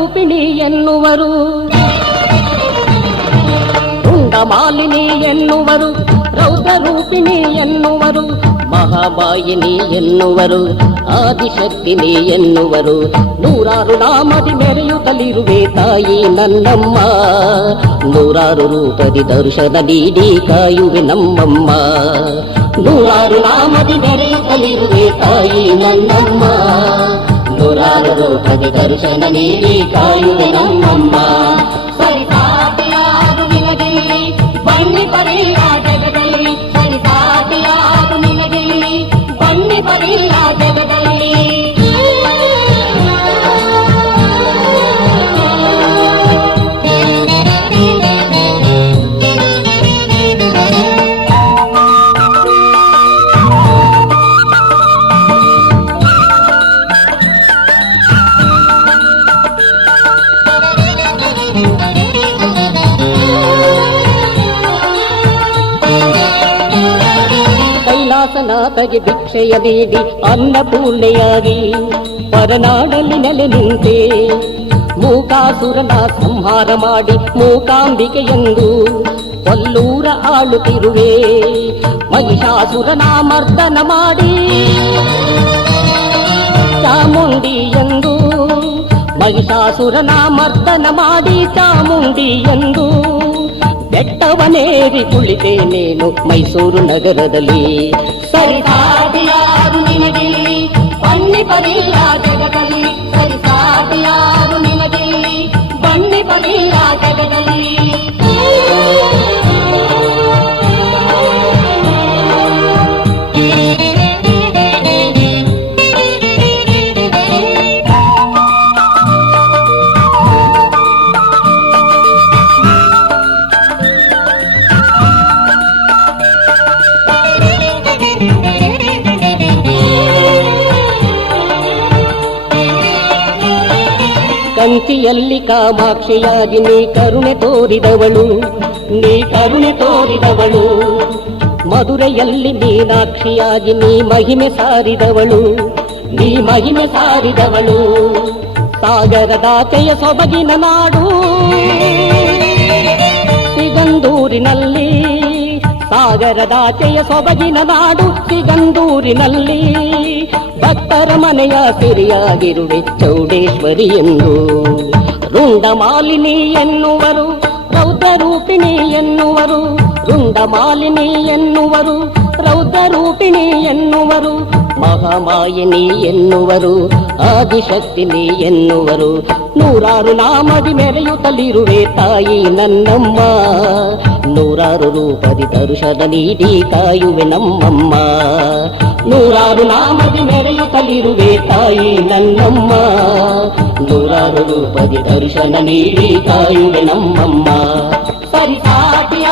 ರೂಪಿಣಿ ಎನ್ನುವರು, ರುಂಡಮಾಲಿನಿ ಎನ್ನುವರು, ರೌದ್ರ ರೂಪಿಣಿ ಎನ್ನುವರು, ಮಹಾಮಾಯಿನಿ ಎನ್ನುವರು, ಆದಿಶಕ್ತಿನಿ ಎನ್ನುವರು. ನೂರಾರು ನಾಮದಿ ಮೆರೆಯುತ್ತಲಿರುವೆ ತಾಯಿ ನನ್ನಮ್ಮ, ನೂರಾರು ರೂಪದಿ ದರ್ಶನ ನೀಡಿ ಕಾಯುವೆ ನಮ್ಮಮ್ಮ. ನೂರಾರು ನಾಮದಿ ಮೆರೆಯುತ್ತಲಿರುವೆ ತಾಯಿ ನನ್ನಮ್ಮ, ನೂರಾರು ರೂಪದಿ ದರ್ಶನ ನೀಡಿ ಕಾಯುವೆ ನಮ್ಮಮ್ಮ. ಸರಿಸಾಟಿಯಾರು ನಿನಗಿಲ್ಲಿ ಬನ್ನಿ ಪರಿಲ್ಲ ಜಗದಲ್ಲಿ, ಸರಿಸಾಟಿಯಾರು ನಿನಗಿಲ್ಲಿ ಬನ್ನಿ ಪರಿಲ್ಲ ಜಗದಲ್ಲಿ. ಕೈಲಾಸನಾಥಗೆ ಭಿಕ್ಷೆಯ ನೀಡಿ ಅನ್ನಪೂರ್ಣೆಯಾಗಿ ಪರನಾಡಲ್ಲಿ ನೆಲೆ ನಿಂತೆ, ಮೂಕಾಸುರನ ಸಂಹಾರ ಮಾಡಿ ಮೂಕಾಂಬಿಕೆಯೆಂದು ಕೊಲ್ಲೂರ ಆಳುತ್ತಿರುವೆ. ಮಹಿಷಾಸುರನ ಮರ್ದನ ಮಾಡಿ ಚಾಮುಂಡಿ ಎಂದು, ಮಹಿಷಾಸುರನ ಮರ್ದನ ಮಾಡಿ ಚಾಮುಂಡಿ ಎಂದು ಬೆಟ್ಟವನೇರಿ ಕುಳಿತೇನೇನು ಮೈಸೂರು ನಗರದಲ್ಲಿ. ಸರಿಸಾಟಿಯಾರು ನಿನಗಿಲ್ಲಿ ಬನ್ನಿ ಪರಿಲ್ಲ ಜಗದಲ್ಲಿ, ಸರಿಸಾಟಿಯಾರು ನಿನಗಿಲ್ಲಿ ಬನ್ನಿ ಪರಿಲ್ಲ ಜಗದಲ್ಲಿ. ಕಂಚಿಯಲ್ಲಿ ಕಾಮಾಕ್ಷಿಯಾಗಿ ನೀ ಕರುಣೆ ತೋರಿದವಳು, ನೀ ಕರುಣೆ ತೋರಿದವಳು. ಮಧುರೆಯಲ್ಲಿ ಮೀನಾಕ್ಷಿಯಾಗಿ ನೀ ಮಹಿಮೆ ಸಾರಿದವಳು, ನೀ ಮಹಿಮೆ ಸಾರಿದವಳು. ಸಾಗರದಾಚೆಯ ಸೊಬಗಿನ ನಾಡು ಸಿಗಂದೂರಿನಲ್ಲಿ, ಸಾಗರದಾಚೆಯ ಸೊಬಗಿನ ನಾಡು ಸಿಗಂದೂರಿನಲ್ಲಿ. ಭಕ್ತರ ಮನೆಯ ಸಿರಿಯಾಗಿರುವೆ ಚೌಡೇಶ್ವರಿ ಎಂದು. ರುಂಡಮಾಲಿನಿ ಎನ್ನುವರು, ರೌದ್ರ ರೂಪಿಣಿ ಎನ್ನುವರು, ರುಂಡಮಾಲಿನಿ ಎನ್ನುವರು, ರೌದ್ರ ರೂಪಿಣಿ ಎನ್ನುವರು, ಮಹಾಮಾಯಿನಿ ಎನ್ನುವರು, ಆದಿಶಕ್ತಿನಿ ಎನ್ನುವರು. ನೂರಾರು ನಾಮದಿ ಮೆರೆಯುತ್ತಲಿರುವೆ ತಾಯಿ ನನ್ನಮ್ಮ, ನೂರಾರು ರೂಪದಿ ದರ್ಶನ ನೀಡಿ ಕಾಯುವೆ ನಮ್ಮಮ್ಮ. ನೂರಾರು ನಾಮದಿ ಮೆರೆಯುತ್ತಲಿರುವೆ ತಾಯಿ ನನ್ನಮ್ಮ, ನೂರಾರು ರೂಪದಿ ದರ್ಶನ ನೀಡಿ ಕಾಯುವೆ ನಮ್ಮಮ್ಮ. ಸರಿಸಾಟಿಯ